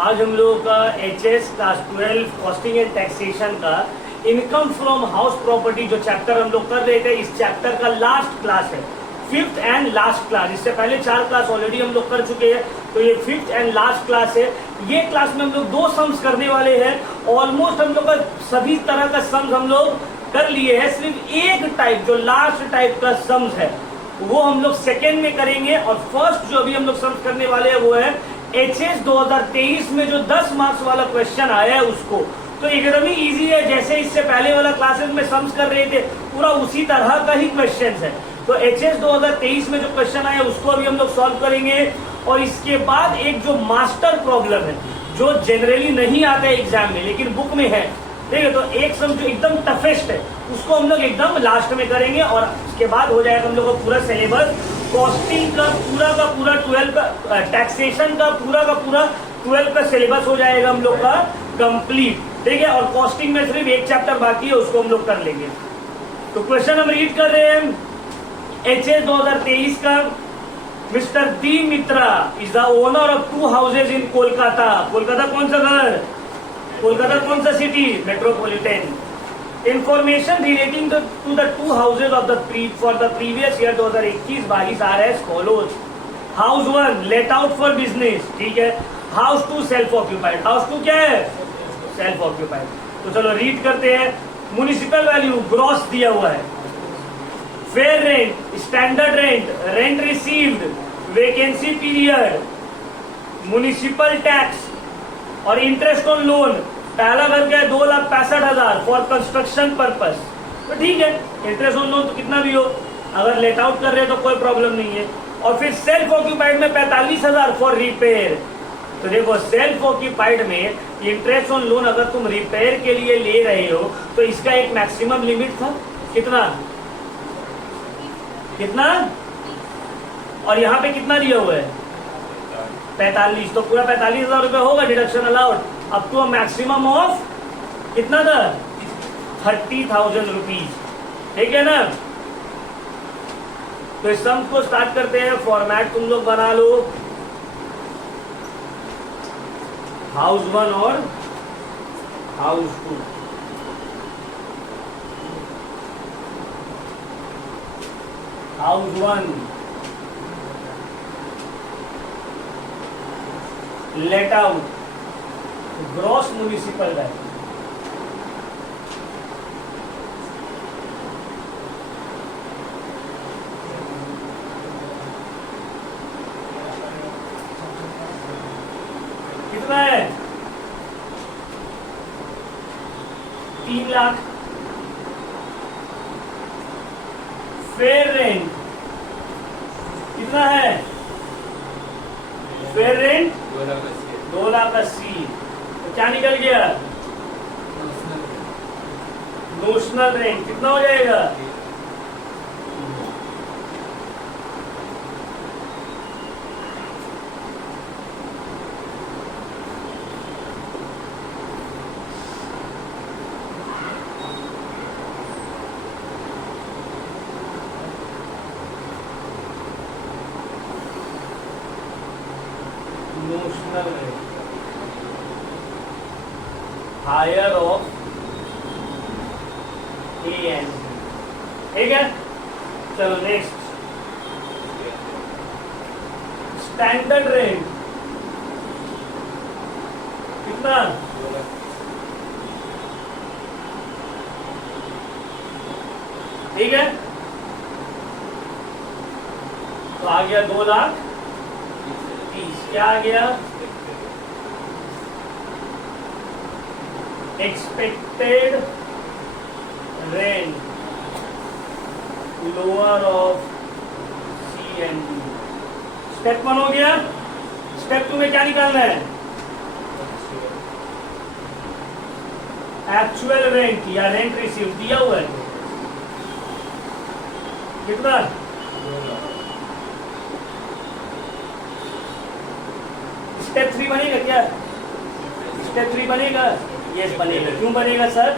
आज हम लोगों का HS class 12 costing and taxation का इनकम फ्रॉम हाउस प्रॉपर्टी जो चैप्टर हम लोग कर रहे थे, इस चैप्टर का लास्ट क्लास है, 5th एंड लास्ट क्लास। इससे पहले 4 क्लास ऑलरेडी हम लोग कर चुके हैं, तो ये 5th एंड लास्ट क्लास है। ये क्लास में हम लोग 2 सम्स करने वाले हैं। ऑलमोस्ट हम लोग का सभी तरह का सम्स हम लोग कर लिए हैं, सिर्फ एक टाइप जो लास्ट टाइप का सम्स है वो हम लोग सेकेंड में करेंगे। और फर्स्ट जो अभी हम लोग सम्स करने वाले हैं वो है HS 2023 में जो 10 मार्क्स वाला क्वेश्चन आया है उसको। तो एकदम ही इजी है, जैसे इससे पहले वाला क्लासेस में सम्स कर रहे थे पूरा उसी तरह का ही क्वेश्चन है। तो HS 2023 में जो क्वेश्चन आया उसको अभी हम लोग सॉल्व करेंगे। और इसके बाद एक जो मास्टर प्रॉब्लम है जो जनरली नहीं आता है एग्जाम में लेकिन बुक में है, ठीक है, तो एक सम जो एकदम टफेस्ट है उसको हम लोग एकदम लास्ट में करेंगे। और उसके बाद हो जाएगा हम लोग का पूरा सिलेबस, कॉस्टिंग का पूरा 12 का, टैक्सेशन का पूरा 12 का सिलेबस हो जाएगा हम लोग का कंप्लीट, ठीक है। और कॉस्टिंग में सिर्फ एक चैप्टर बाकी है, उसको हम लोग कर लेंगे। तो क्वेश्चन हम रीड कर रहे हैं HS 2023 का। Mister D Mitra is the owner of 2 houses in Kolkata. Kolkata कौन सा घर? कोलकाता कौन सा city? Metropolitan. Information relating to the 2 houses of for the previous year 2021-22 are as follows. House 1 let out for business, ठीक है। House 2 self occupied। House 2 क्या है? Self occupied। तो चलो रीड करते हैं। म्युनिसिपल वैल्यू ग्रॉस दिया हुआ है, fair rent, standard rent, rent received, vacancy period, municipal tax और इंटरेस्ट ऑन लोन। पहला घर क्या है? 2,65,000 फॉर कंस्ट्रक्शन पर्पस। तो ठीक है, इंटरेस्ट ऑन लोन तो कितना भी हो, अगर लेट आउट कर रहे हो तो कोई प्रॉब्लम नहीं है। और फिर सेल्फ ऑक्यूपाइड में 45,000 फॉर रिपेयर। तो देखो सेल्फ ऑक्यूपाइड में इंटरेस्ट ऑन लोन अगर तुम रिपेयर के लिए ले रहे हो तो इसका एक मैक्सिमम लिमिट था, कितना कितना, और यहाँ पे कितना दिया हुआ है? 45। तो पूरा 45,000 रुपये होगा डिडक्शन अलाउड। अब तो मैक्सिमम ऑफ कितना था? 30,000 रुपीज, ठीक है ना। तो इस सम को स्टार्ट करते हैं। फॉर्मेट तुम लोग बना लो, हाउस 1 और house 2। House 1 let out gross municipal value, कितना है? 3 लाख। फेयर रेंट कितना है? Fair rent 2,80,000। तो क्या निकल गया? नोशनल रेंट कितना हो जाएगा? Notional rate higher of AN, ठीक है। चलो नेक्स्ट, स्टैंडर्ड रेट कितना? ठीक है, तो आ गया 2,30,000। क्या आ गया? Expected rent lower of CND। Step 1 हो गया। स्टेप 2 में क्या निकालना है? एक्चुअल रेंट या रेंट रिसीव दिया हुआ है कितना? स्टेप 3 बनेगा क्या? स्टेप 3 बनेगा? यस बनेगा। क्यों बनेगा सर?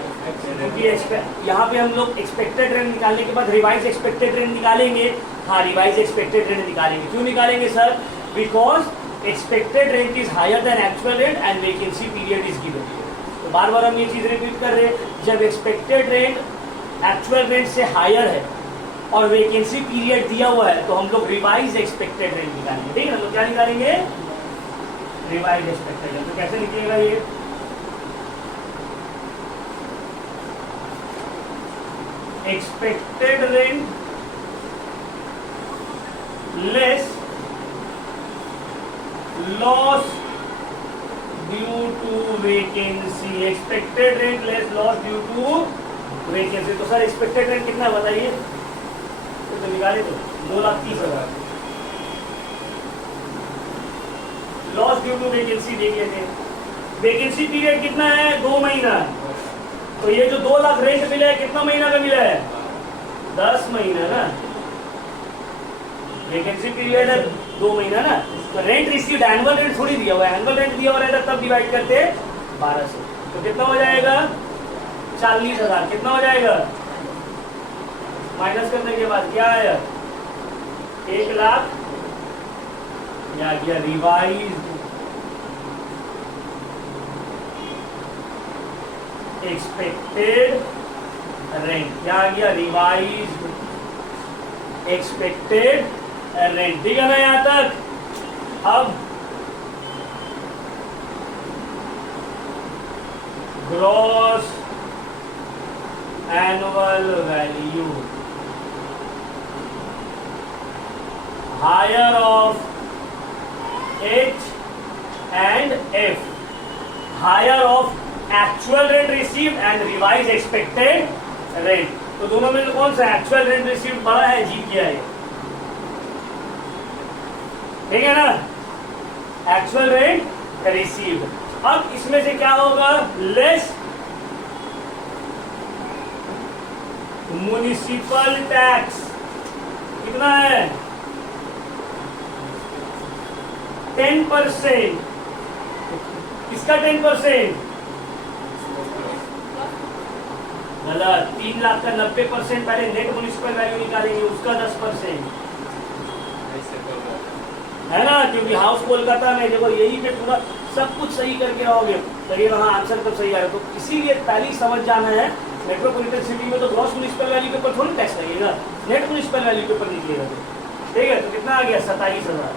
क्योंकि यहाँ पे हम लोग एक्सपेक्टेड रेंट निकालने के बाद रिवाइज एक्सपेक्टेड रेंट निकालेंगे। हाँ, रिवाइज एक्सपेक्टेड रेंट निकालेंगे। क्यों निकालेंगे sir? Because expected rent is higher than actual rent and vacancy period is given. तो बार बार हम ये चीज रिपीट कर रहे हैं, जब एक्सपेक्टेड रेंट एक्चुअल रेंट से हायर है और वैकेंसी पीरियड दिया हुआ है तो हम लोग रिवाइज एक्सपेक्टेड रेंट निकालेंगे। ठीक है ना, तो क्या निकालेंगे? Revise expected rent. तो कैसे निकलेगा ये? Expected rent less loss due to vacancy. Expected rent less loss due to vacancy. तो सर एक्सपेक्टेड रेंट कितना बताइए? तो निकाले तो 2,30,000। लॉस ड्यू टू वैकेंसी देख लेते हैं। वैकेंसी पीरियड कितना है? 2 महीना। तो ये जो 2 लाख रेंट मिला है कितना महीना का मिला है? 10 महीना ना। वैकेंसी पीरियड है 2 महीना ना। तो रेंट रिसीव्ड एनुअल रेंट थोड़ी दिया हुआ है, एनुअल रेंट दिया हुआ रहता तब डिवाइड करते 12 से। तो कितना हो जाएगा? 40,000। कितना हो जाएगा? माइनस करने के बाद क्या आया? 1 लाख। या गया रिवाइज एक्सपेक्टेड रेंट। क्या आ गया? Revise expected rent. ठीक है ना यहां तक? अब gross annual value higher of H and F, higher of actual rent received and revised expected rent। तो दोनों में कौन सा एक्चुअल रेंट रिसीव्ड बड़ा है? जीत गया है। ठीक है ना? Actual rent received. अब इसमें से क्या होगा? Less municipal tax. कितना है? 10%। किसका 10%? गलत। 3 लाख का 90% पहले नेट म्युनिसिपल वैल्यू निकालेंगे, उसका 10% है ना। क्योंकि हाउस कोलकाता में देखो यही पे पूरा सब कुछ सही करके आओगे तभी वहां आंसर तो सही आएगा। तो इसीलिए पहले ही समझ जाना है, मेट्रोपॉलिटन सिटी में तो ग्रॉस म्युनिसिपल वैल्यू के ऊपर थोड़ी टैक्स लगेगा, नेट म्युनिसिपल वैल्यू के ऊपर निकलेगा। ठीक है, तो कितना आ गया? 27,000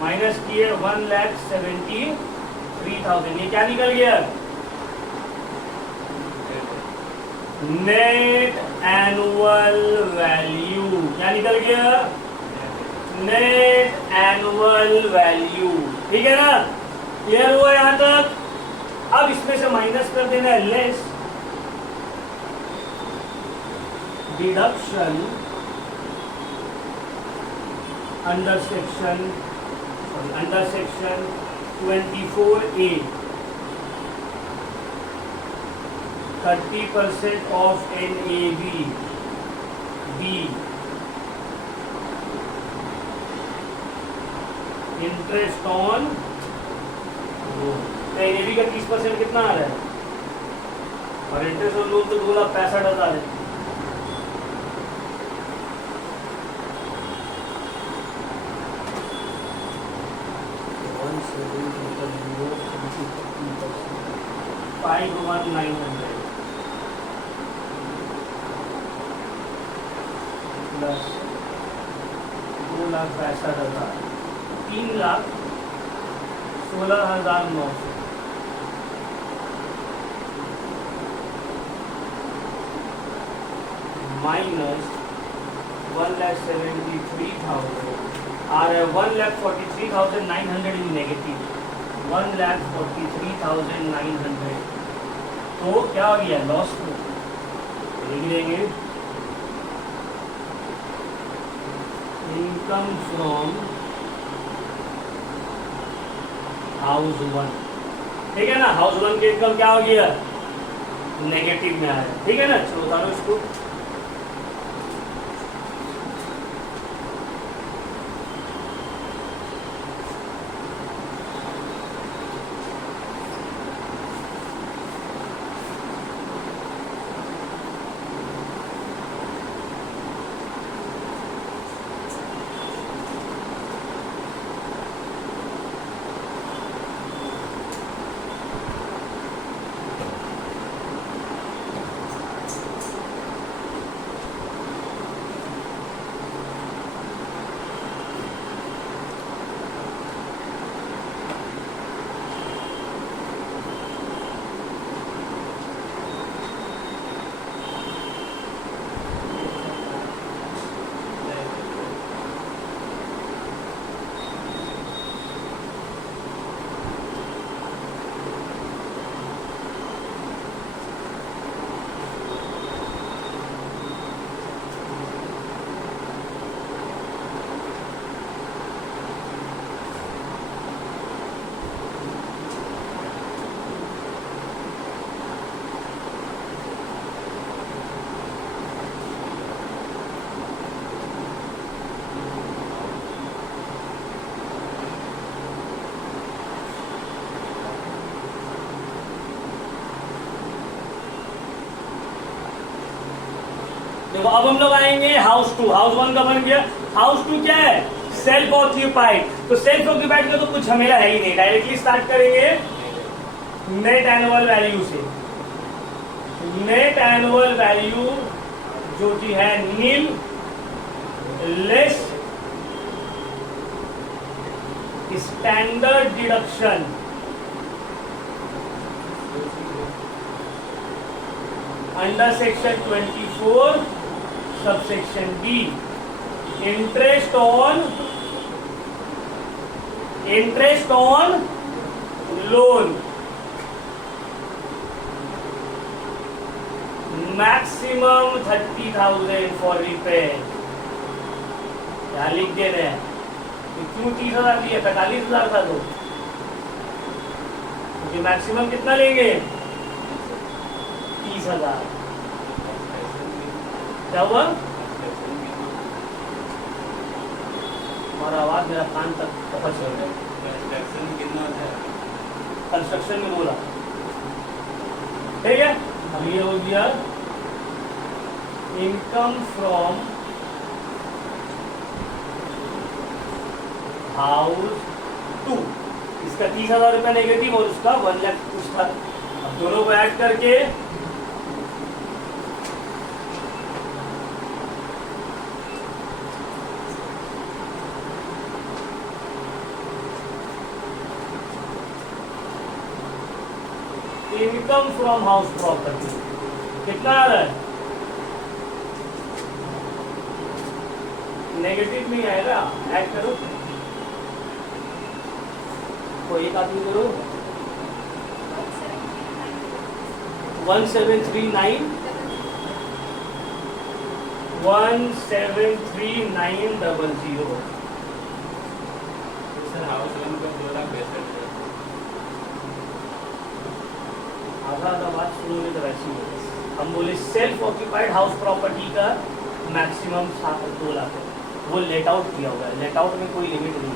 माइनस किए 1,73,000। ये क्या निकल गया? Net annual value. क्या निकल गया? Net annual value. ठीक है ना? क्लियर हुआ यहां तक? अब इसमें से माइनस कर देना है less deduction under section 24A 30% of NAV B interest on NAV का 30% कितना आ रहा है? और इंटरेस्ट ऑन लोन तो 2,65,000 है। प्लस 2,65,000 3,16,900 माइनस 1,73,000 आ रहा है 1,43,900 इन नेगेटिव 1,43,900। तो क्या हो गया? लॉस को लिख देंगे इनकम फ्रॉम हाउस 1। ठीक है ना? हाउस 1 के इनकम क्या हो गया? नेगेटिव में आ रहा है। ठीक है ना? चलो उतारो इसको। देखो अब हम लोग आएंगे हाउस टू। हाउस वन का बन गया, हाउस टू क्या है, सेल्फ ऑक्यूपाइड। तो सेल्फ ऑक्यूपाइड का तो कुछ झमेला है ही नहीं, डायरेक्टली स्टार्ट करेंगे नेट एनुअल वैल्यू से। नेट एनुअल वैल्यू जो कि है nil less standard deduction under section 24 subsection D, interest on loan maximum 30,000 for repair. क्या लिख दे रहे हैं, क्यों 30,000 दिए, 45,000 था तो, क्योंकि मैक्सिमम कितना लेंगे 30,000। क्या हुआ, हमारा आवाज मेरा कान तक पहुंच गया। कंस्ट्रक्शन में बोला, ठीक है। अब ये हो गया इनकम फ्रॉम हाउस टू, इसका 30,000 रुपया नेगेटिव और उसका 1 लाख कुछ था। अब दोनों को ऐड करके इनकम फ्रॉम हाउस प्रॉपर्टी कितना आ रहा है, नेगेटिव नहीं आएगा, ऐड करो, कोई एक आदमी करो, 1739 173900। आधा बात सुनोगे तो वैसी है। हम बोले सेल्फ ऑक्यूपाइड हाउस प्रॉपर्टी का मैक्सिमम 2 लाख है, वो लेट आउट किया होगा, लेट आउट में कोई लिमिट नहीं।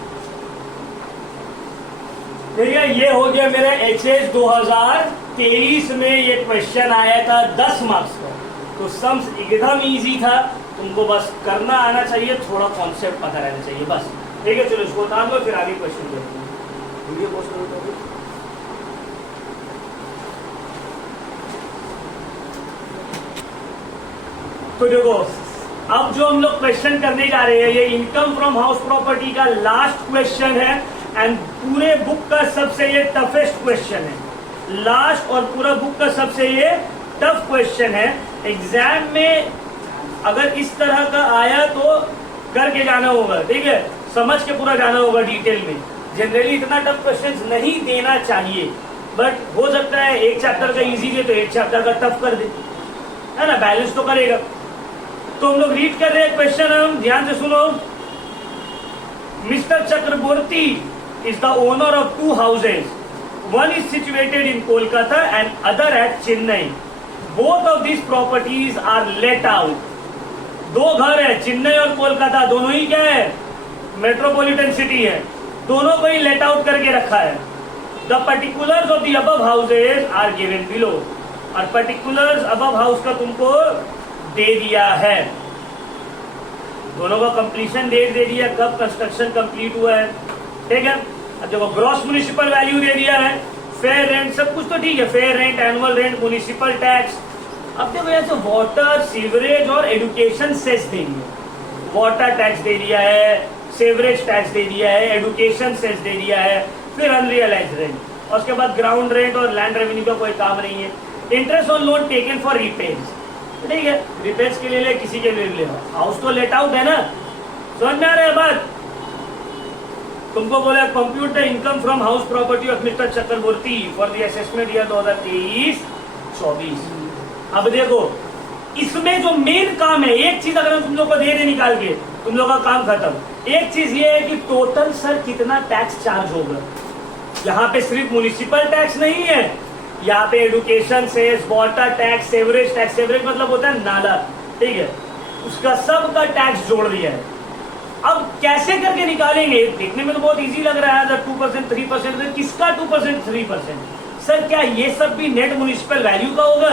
ठीक है, ये हो गया मेरा एचएस 2023 में ये क्वेश्चन आया था 10 मार्क्स का। तो सम्स एकदम इजी था, तुमको बस करना आना चाहिए, थोड़ा कॉन्सेप्ट पता रहना चाहिए बस। ठीक है, चलो इसको उतार लो, फिर आगे क्वेश्चन देखते हैं। वीडियो पोस्ट करो तो देखो, अब जो हम लोग क्वेश्चन करने जा रहे हैं, ये इनकम फ्रॉम हाउस प्रॉपर्टी का लास्ट क्वेश्चन है एंड पूरे बुक का सबसे ये टफेस्ट क्वेश्चन है। लास्ट और पूरा बुक का सबसे ये टफ क्वेश्चन है। एग्जाम में अगर इस तरह का आया तो करके जाना होगा, ठीक है, समझ के पूरा जाना होगा डिटेल में। जनरली इतना टफ क्वेश्चन नहीं देना चाहिए, बट हो सकता है एक चैप्टर का इजी दे तो एक चैप्टर का टफ कर दे, है ना, बैलेंस तो करेगा। तो हम लोग रीड कर रहे हैं क्वेश्चन, हम ध्यान से सुनो। Mister Chakraborty is the owner of 2 houses. One is situated in Kolkata and other at Chennai. Both of these properties are let out. 2 घर है, चेन्नई और कोलकाता, दोनों ही क्या है, मेट्रोपॉलिटन सिटी है, दोनों को ही लेट आउट करके रखा है। The particulars of the above houses are given below, और पर्टिकुलर्स अबव हाउस का तुमको दे दिया है, दोनों का कंप्लीशन डेट दे दिया, कब कंस्ट्रक्शन कंप्लीट हुआ है, ठीक है। अब देखो ग्रॉस म्युनिसिपल वैल्यू दे दिया है, फेयर रेंट सब कुछ तो ठीक है, fair rent, annual rent, municipal tax. अब देखो यहाँ से वाटर, सीवरेज और एडुकेशन सेस देंगे। वाटर टैक्स दे दिया है, सीवरेज टैक्स दे दिया है, एडुकेशन सेस दे दिया है, फिर अनरियलाइज्ड रेंट, और उसके बाद ग्राउंड रेंट और लैंड रेवेन्यू का कोई काम नहीं है। Interest on loan taken for repairs, ठीक है, रिपेयर्स के लिए ले, किसी के लिए ले, हाउस तो लेट आउट है ना, समझ में आ रहा है बात। तुमको बोला compute the income from house property of mister Chakraborty for the assessment year 2023-24। अब देखो इसमें जो मेन काम है, एक चीज अगर हम तुम लोग को दे निकाल के, तुम लोग का काम खत्म। एक चीज ये है कि टोटल सर कितना टैक्स चार्ज होगा। यहाँ पे सिर्फ म्युनिसिपल टैक्स नहीं है, यहाँ पे education cess, water tax, sewerage tax, sewerage मतलब होता है नाला, ठीक है, उसका सब का टैक्स जोड़ दिया है। अब कैसे करके निकालेंगे, देखने में तो बहुत इजी लग रहा है, 2%, 3%, किसका 2%, 3%? सर क्या ये सब भी नेट म्युनिसिपल वैल्यू का होगा?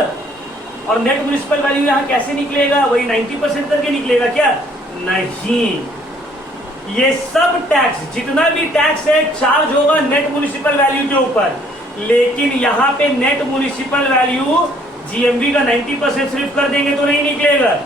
और नेट म्युनिसिपल वैल्यू यहाँ कैसे निकलेगा, वही 90% करके निकलेगा क्या, नहीं। ये सब टैक्स, जितना भी टैक्स है चार्ज होगा नेट म्युनिसिपल वैल्यू के ऊपर, लेकिन यहाँ पे नेट म्युनिसिपल वैल्यू जीएमवी का 90% सिर्फ कर देंगे तो नहीं निकलेगा।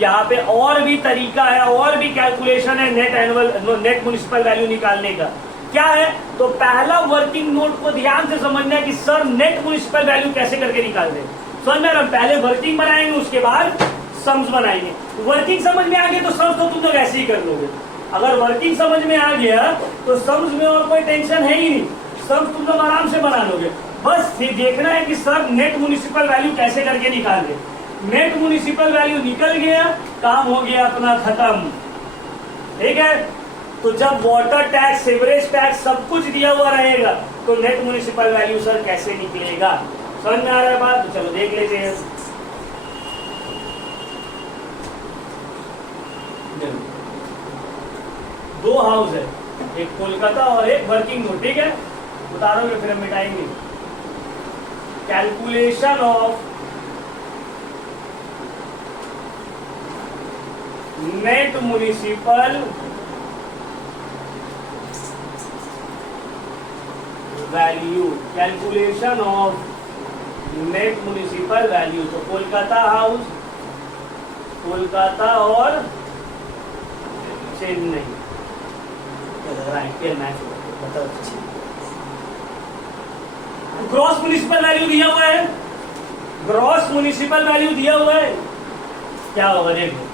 यहाँ पे और भी तरीका है, और भी कैलकुलेशन है नेट म्युनिसिपल वैल्यू निकालने का। क्या है, तो पहला वर्किंग नोट को ध्यान से समझना है कि सर नेट म्युनिसिपल वैल्यू कैसे करके निकाल दे। समझ में, हम पहले वर्किंग बनाएंगे, उसके बाद सम्स बनाएंगे। वर्किंग समझ में आ गई तो सम्स तो तुम लोग ऐसे ही कर लोगे। अगर वर्किंग समझ में आ गया तो सम्स में और कोई टेंशन है ही नहीं, सम्स तुम लोग आराम से बना लोगे। बस ये देखना है कि सर नेट म्युनिसिपल वैल्यू कैसे करके निकाल दे। नेट म्युनिसिपल वैल्यू निकल गया, काम हो गया अपना खत्म। ठीक है, तो जब वाटर टैक्स, सीवरेज टैक्स सब कुछ दिया हुआ रहेगा तो नेट म्युनिसिपल वैल्यू सर कैसे निकलेगा, समझ में आ रहा है बात। तो चलो देख लेते हैं। दो हाउस है, एक कोलकाता और एक वर्किंग नोट, ठीक है, उतारोगे फिर हम मिटाएंगे। Calculation of net municipal value, calculation of net municipal value. तो कोलकाता हाउस, कोलकाता और चेन्नई, ग्रॉस म्युनिसिपल वैल्यू दिया हुआ है, ग्रॉस म्युनिसिपल वैल्यू दिया हुआ है, क्या होगा देखो।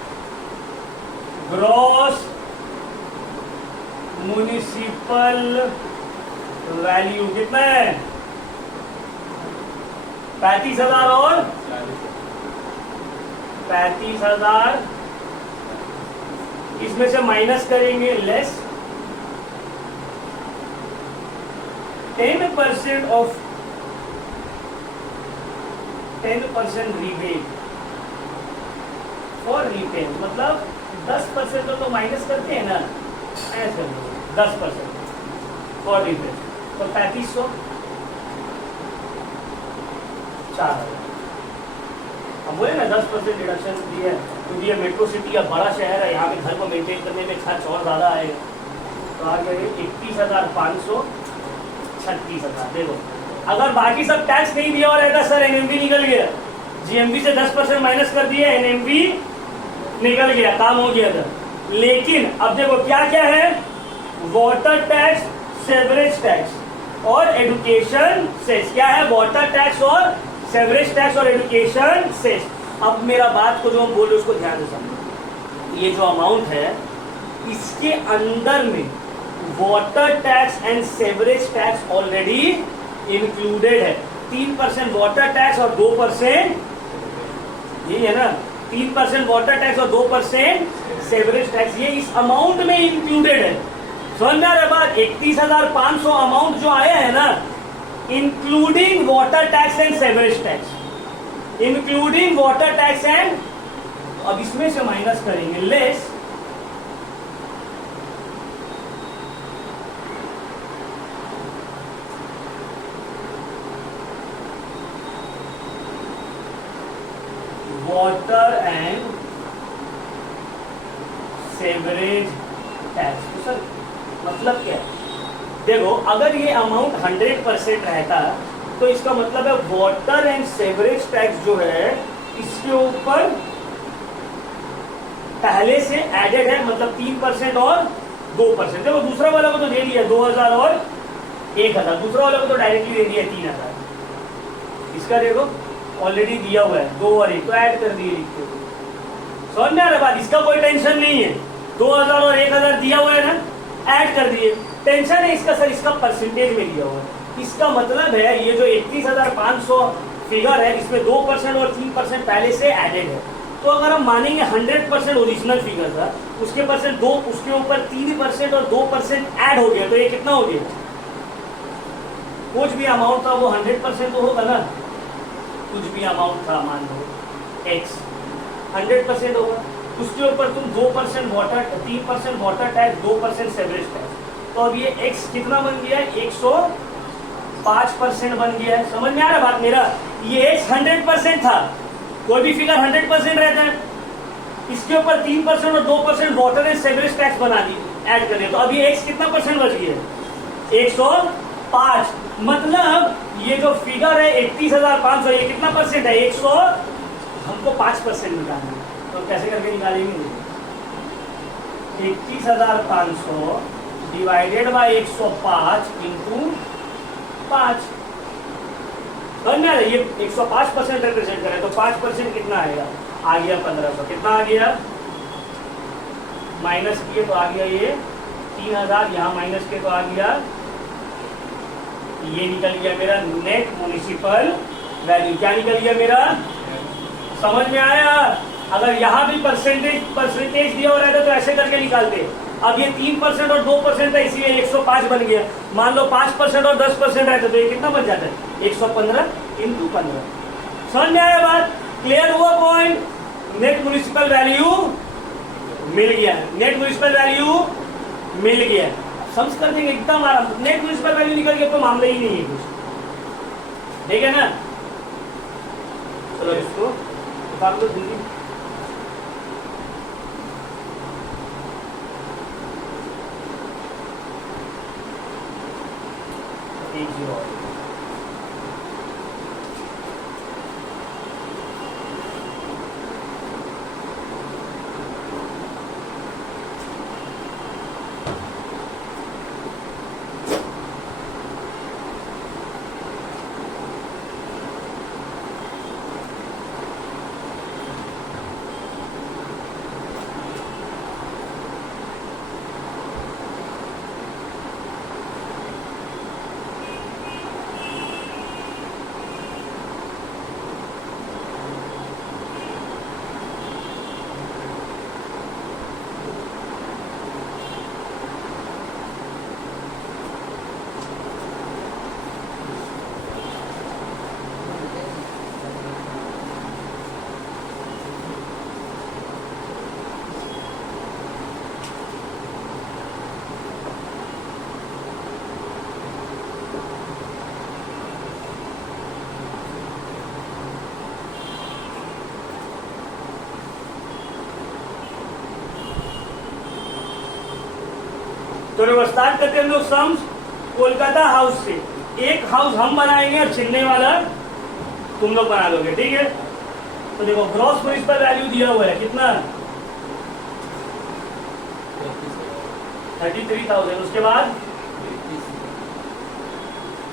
ग्रॉस म्युनिसिपल वैल्यू कितना है, 35,000 और 35,000, इसमें से माइनस करेंगे less 10% of 10% rebate for ripen, मतलब 10% तो माइनस करते हैं ना, ऐसे 10% फॉर रिपेन, तो 3500, 4,000। अब बोले ना 10% डिडक्शन दिया है, क्योंकि ये मेट्रो सिटी या बड़ा शहर है, यहाँ पे घर को मेंटेन करने में खर्च और ज्यादा आएगा, तो आ गया 31,500, 36,000। देखो अगर बाकी सब टैक्स नहीं दिया और रहता सर एनएमवी निकल गया, जीएमवी से 10% माइनस कर दिया, एनएमवी निकल गया, काम हो गया था। लेकिन अब देखो क्या क्या है, वाटर टैक्स, सेवरेज टैक्स और एजुकेशन सेस। क्या है, वाटर टैक्स और सेवरेज टैक्स और एजुकेशन सेस। अब मेरा बात को जो हम बोले उसको ध्यान से समझो। ये जो अमाउंट है इसके अंदर में water tax and sewerage tax already included है। 3% वाटर टैक्स और 2%, यही है ना, 3% वाटर टैक्स और 2% सेवरेज टैक्स, ये इस अमाउंट में इंक्लूडेड है। समझ में आ रहा है बात। 31,500 अमाउंट जो आया है ना, including water tax and sewerage tax, including water tax and, अब इसमें से माइनस करेंगे less water and sewerage tax. तो सर मतलब क्या है, देखो अगर ये अमाउंट 100% रहता तो इसका मतलब है वाटर एंड सेवरेज टैक्स जो है इसके ऊपर पहले से एडेड है, मतलब 3% और 2%। देखो दूसरा वाला को तो दे दिया 2,000 और 1,000, दूसरा वाला को तो डायरेक्टली दे दिया 3,000। इसका देखो ऑलरेडी दिया हुआ है 2 और 1, तो ऐड कर दिए लिखते हुए। समझ में आ रहा बात, इसका कोई टेंशन नहीं है। 2,000 और 1,000 दिया हुआ है ना, ऐड कर दिए। टेंशन है इसका सर, इसका परसेंटेज में दिया हुआ है। इसका मतलब है ये जो 31,500 फिगर है इसमें 2% और 3% पहले से एडेड है। तो अगर हम मानेंगे 100% ओरिजिनल फिगर था, उसके परसेंट 2, उसके ऊपर 3% और 2% ऐड हो गया, तो ये कितना हो गया, कुछ भी अमाउंट था वो 100% तो होगा ना। कुछ भी अमाउंट था मान लो x 100% होगा, उसके ऊपर तुम 2% water, 3% water tax, 2% sewerage tax, तो अब ये x कितना बन गया है, 105% बन गया है। समझ में आ रहा बात मेरा, ये x 100% था कोई भी फिगर 100% रहता है, इसके ऊपर 3% और 2% वाटर एंड सेवरेज टैक्स बना दी, ऐड करिए, तो अभी एक्स कितना परसेंट बच गया? 105। मतलब ये जो फिगर है 31,500, ये कितना परसेंट है? 100, हमको 5% निकालना है, तो कैसे करके निकालेंगे? 31,500 डिवाइडेड बाई 105 इंटू 5। समझ में आ रहा है? ये 105% रिप्रेजेंट करे तो 5% कितना आएगा? आ गया 1500। कितना आ गया? माइनस किए तो आ गया ये 3000, यहाँ माइनस किए तो आ गया, ये निकल गया मेरा नेट म्युनिसिपल वैल्यू। क्या निकल गया मेरा? समझ में आया? अगर यहाँ भी परसेंटेज दिया हो रहा था तो ऐसे करके निकालते। अब ये 3% और 2% है, इसीलिए 105 बन गया। मान लो 5% और 10% रहता तो ये कितना बन जाता है? 115 इंटू 15। समझ में आया बात? क्लियर हुआ पॉइंट? नेट म्युनिसिपल वैल्यू मिल गया, नेट म्युनिसिपल वैल्यू मिल गया। समझ कर देंगे एकदम आराम। नेट म्युनिसिपल वैल्यू निकल गया तो मामला ही नहीं है कुछ, ठीक है ना? चलो इसको उतार दो जल्दी। तो स्टार्ट करते हैं हम लोग सम्स कोलकाता हाउस से। एक हाउस हम बनाएंगे और छिलने वाला तुम लोग बना लोगे, ठीक है? तो देखो ग्रॉस म्युनिसिपल वैल्यू दिया हुआ है कितना? 33,000। उसके बाद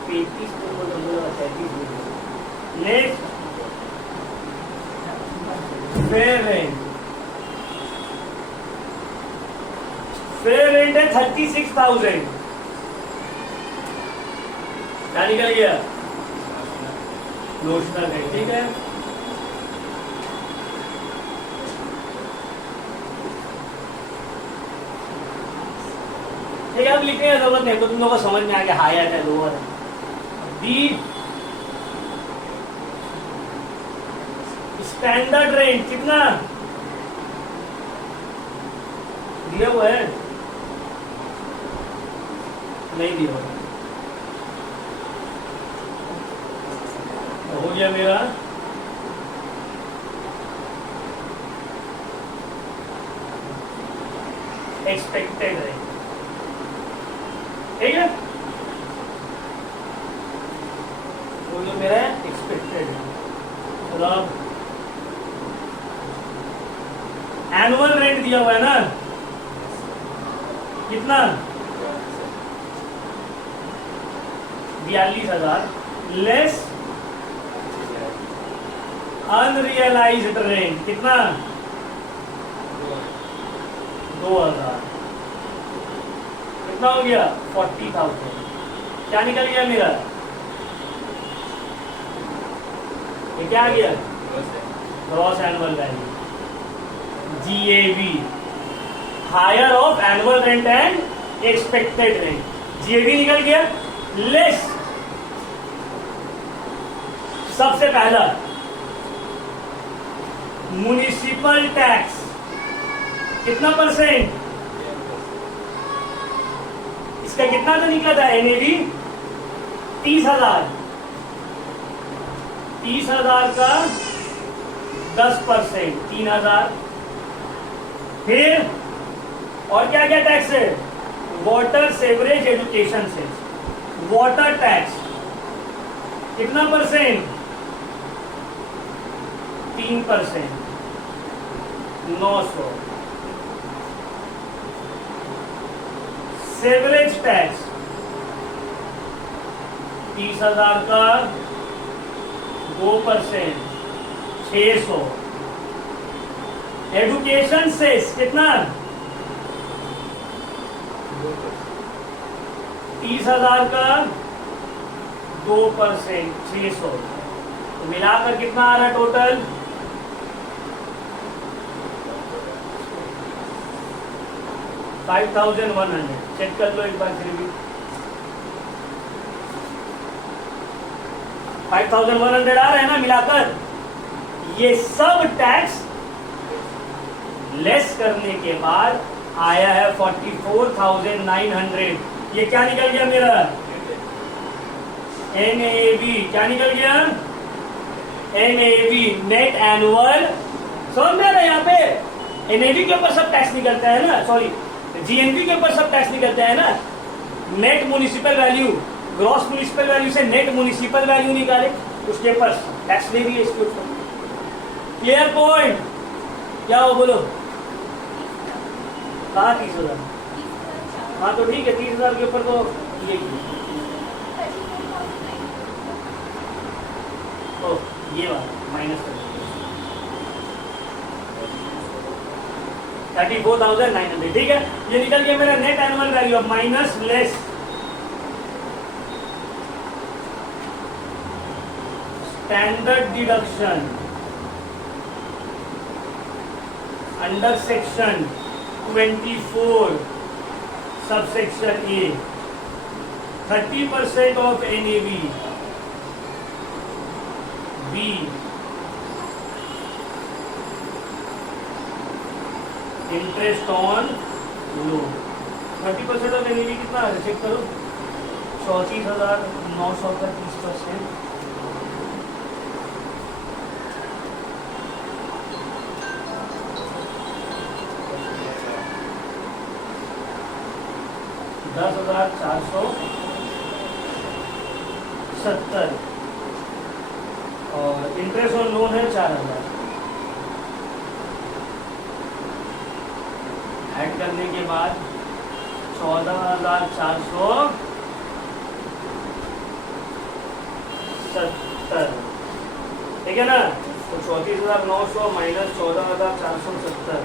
35 next fair rent. Fair rent है 36,000। क्या निकल गया? नोशनल रेंट, ठीक है? ठीक है, अब लिखने की जरूरत नहीं, तो तुम लोगों को समझ में आ गया हायर है लोअर है। दी स्टैंडर्ड रेंट कितना दिया हुआ है? नहीं दिया हुआ, हो गया मेरा एक्सपेक्टेड है, ठीक है? वो जो मेरा एक्सपेक्टेड है। मतलब एनुअल रेंट दिया हुआ है ना, कितना? 42,000 लेस अनरियलाइज्ड रेंट कितना? 2,000। कितना हो गया? 40,000। क्या निकल गया मेरा? ये क्या आ गया? Gross annual value, GAV, higher of annual rent and expected rent. GAV निकल गया लेस सबसे पहला म्युनिसिपल टैक्स कितना परसेंट? इसका कितना तो निकला था NAV? 30,000। 30,000 का 10%, 3,000। फिर और क्या क्या टैक्स है? वाटर सेवरेज एजुकेशन से वाटर टैक्स कितना परसेंट? 3%, 900। सेवरेज टैक्स 30,000 का 2%, 600। एजुकेशन से कितना? 30,000 का 2%, 600। तो मिलाकर कितना आ रहा है टोटल? 5,100। चेक कर लो एक बार फिर भी। 5,100 आ रहा है ना मिलाकर। ये सब टैक्स लेस करने के बाद आया है 44,900। ये क्या निकल गया मेरा? NAV। क्या निकल गया? NAV, net annual. समझ में आ रहा है? यहाँ पे NAV के ऊपर सब टैक्स निकलता है ना, सॉरी GNV के ऊपर सब टैक्स निकलता है ना। Net municipal value, gross municipal value से नेट म्युनिसिपल वैल्यू निकाले, उसके ऊपर टैक्स ले रही इसके ऊपर। Clear point? क्या हो बोलो? कहा 30,000? हाँ तो ठीक है, 30,000 के ऊपर तो ये ओ ये बात माइनस कर 34,900। ठीक है, ये निकल गया मेरा नेट एनुअल वैल्यू। अब minus less standard deduction under section 24 subsection A, 30% of NAV। B, interest on loan. 30% of NAV कितना है? चेक करो। 34,900 का 30%, $10,470 और इंटरेस्ट ऑन लोन है 4,000। ऐड करने के बाद 14,470। ठीक है ना? तो 34,900 माइनस 14,470,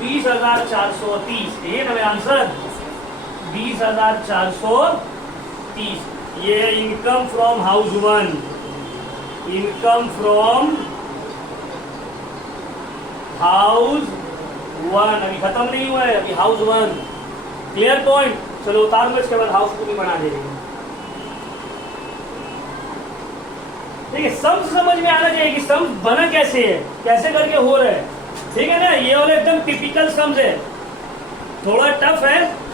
20,430। ये ना मेरा आंसर 20,430। ये income from house one. Income from house one अभी खत्म नहीं हुआ है, अभी हाउस वन। Clear point? चलो उतार लो, इसके बाद हाउस टू भी बना देंगे। ठीक है, सम समझ में आना चाहिए कि सम बना कैसे है, कैसे करके हो रहा है। ठीक है ना? ये वाला एकदम टिपिकल सम्स है, थोड़ा टफ है।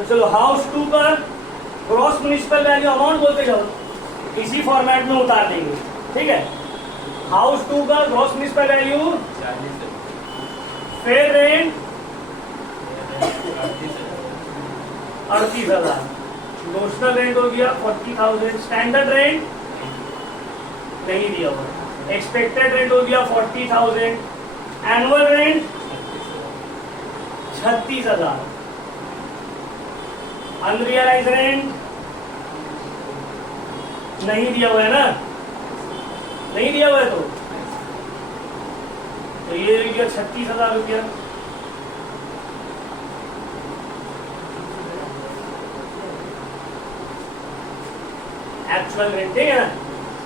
तो चलो हाउस 2 का ग्रॉस म्युनिसिपल वैल्यू अमाउंट बोलते जाओ, इसी फॉर्मेट में उतार देंगे, ठीक है। हाउस 2 का gross municipal value, 40 fair rent 38,000, 38,000, notional rent हो गया 40,000, स्टैंडर्ड रेंट नहीं दिया हुआ, एक्सपेक्टेड रेंट हो गया 40,000, एनुअल रेंट 36,000, अनरियलाइज रेंट नहीं दिया हुआ है ना, नहीं दिया हुआ है तो ये हो गया 36,000 रुपया। एक्चुअल रेंट, ठीक है ना,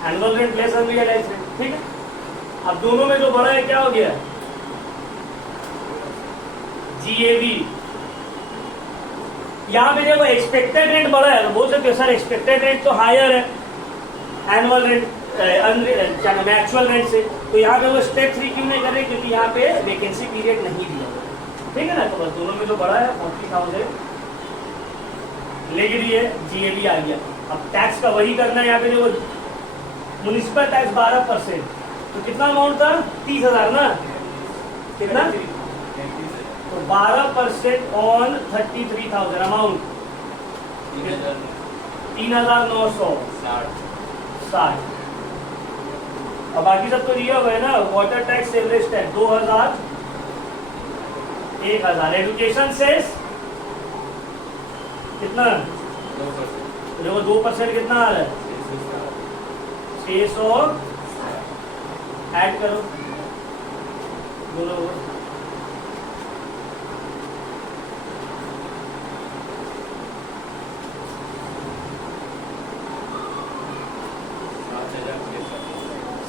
annual rent plus unrealise rent, ठीक है। अब दोनों में जो बड़ा है क्या हो गया, जीएवी। यहाँ पे जब एक्सपेक्टेड रेंट बड़ा है तो बोल सकते हो सर एक्सपेक्टेड रेंट तो हायर है एनुअल रेंट क्या नाम है एक्चुअल रेंट से, तो यहाँ पे वो स्टेप 3 क्यों नहीं कर रहे, क्योंकि यहाँ पे वैकेंसी पीरियड नहीं दिया हुआ है, ठीक है ना। तो बस दोनों में जो बड़ा है 40,000 लेके दिए, जीएबी आ गया। अब टैक्स का वही करना है, यहाँ पे जो म्युनिसिपल टैक्स 12%, तो कितना अमाउंट था 30,000 ना, कितना, तो 12% ऑन 33,000 अमाउंट 3,960। अब बाकी सब तो दिया हुआ है ना, water tax, sewerage tax 2,000, 1,000, education cess कितना, देखो 2% कितना आ रहा है 600, ऐड करो दोनों को,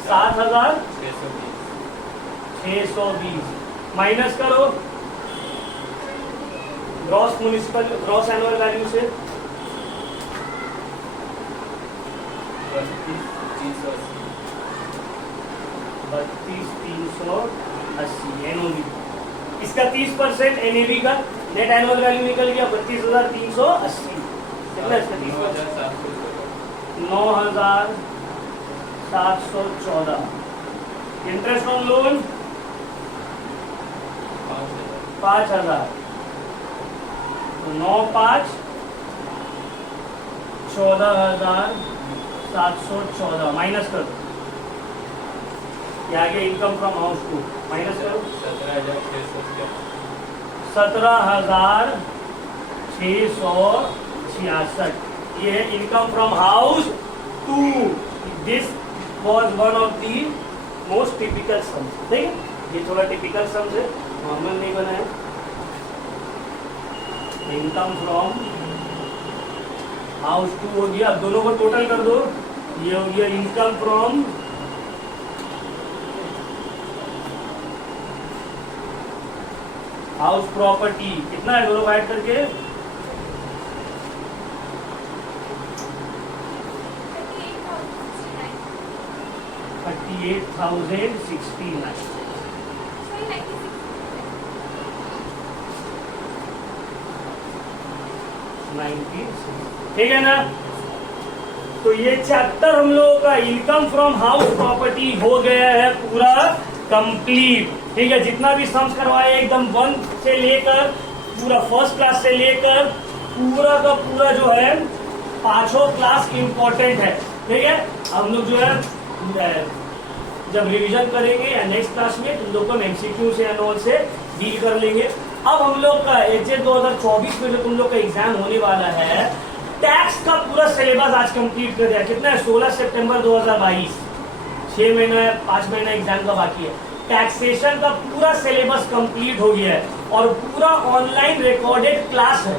7,620 माइनस करो gross municipal gross annual value से 32,380 एनओवी, इसका 30% एनएवी का नेट एनुअल वैल्यू निकल गया 32,380, कितना इसका 30%, 9,714। इंटरेस्ट ऑन लोन 5,000, तो 9,5 14,714 माइनस करो, ये आगे इनकम फ्रॉम हाउस 2 माइनस करो 17,666, ये है income from house 2। This was one of the most typical sums, ठीक है, ये थोड़ा टिपिकल सम्स है, नॉर्मल नहीं बना है। इनकम फ्रॉम हाउस 2 हो गया, अब दोनों को टोटल कर दो, ये हो गया इनकम फ्रॉम हाउस प्रॉपर्टी, कितना है दोनों ऐड करके 38,069, ठीक है ना। तो ये चैप्टर हम लोगों का इनकम फ्रॉम हाउस प्रॉपर्टी हो गया है पूरा कंप्लीट, ठीक है। जितना भी सम्स करवाए एकदम 1 से लेकर पूरा फर्स्ट क्लास से लेकर पूरा का पूरा जो है 5 क्लास इम्पोर्टेंट है, ठीक है। हम लोग जो है जब रिवीजन करेंगे या नेक्स्ट क्लास में तुम लोग को एमसीक्यू से एंड से डील कर लेंगे। अब हम लोग का एचएस 2024 में जो तुम लोग का एग्जाम होने वाला है, टैक्स का पूरा सिलेबस आज कंप्लीट कर दिया, कितना है 16 सितंबर 2022, 6 महीना है, 5 महीना एग्जाम का बाकी है। टैक्सेशन का पूरा सिलेबस कंप्लीट हो गया है और पूरा ऑनलाइन रिकॉर्डेड क्लास है,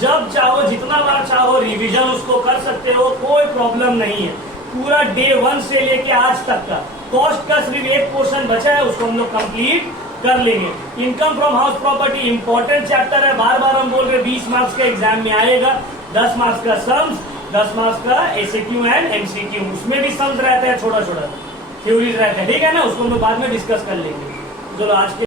जब चाहो जितना बार चाहो रिवीजन उसको कर सकते हो, कोई प्रॉब्लम नहीं है। पूरा डे 1 से लेके आज तक का कॉस्ट का सिर्फ एक पोर्शन बचा है, उसको हम लोग कंप्लीट कर लेंगे। Income from house property important chapter है, बार बार हम बोल रहे 20 मार्क्स का एग्जाम में आएगा, 10 मार्क्स का सम्स, 10 मार्क्स का एसक्यू एंड एमसीक्यू, उसमें भी सम्स रहते हैं, छोटा छोटा थ्योरीज रहते हैं, ठीक है ना, उसको हम लोग बाद में डिस्कस कर लेंगे। चलो आज के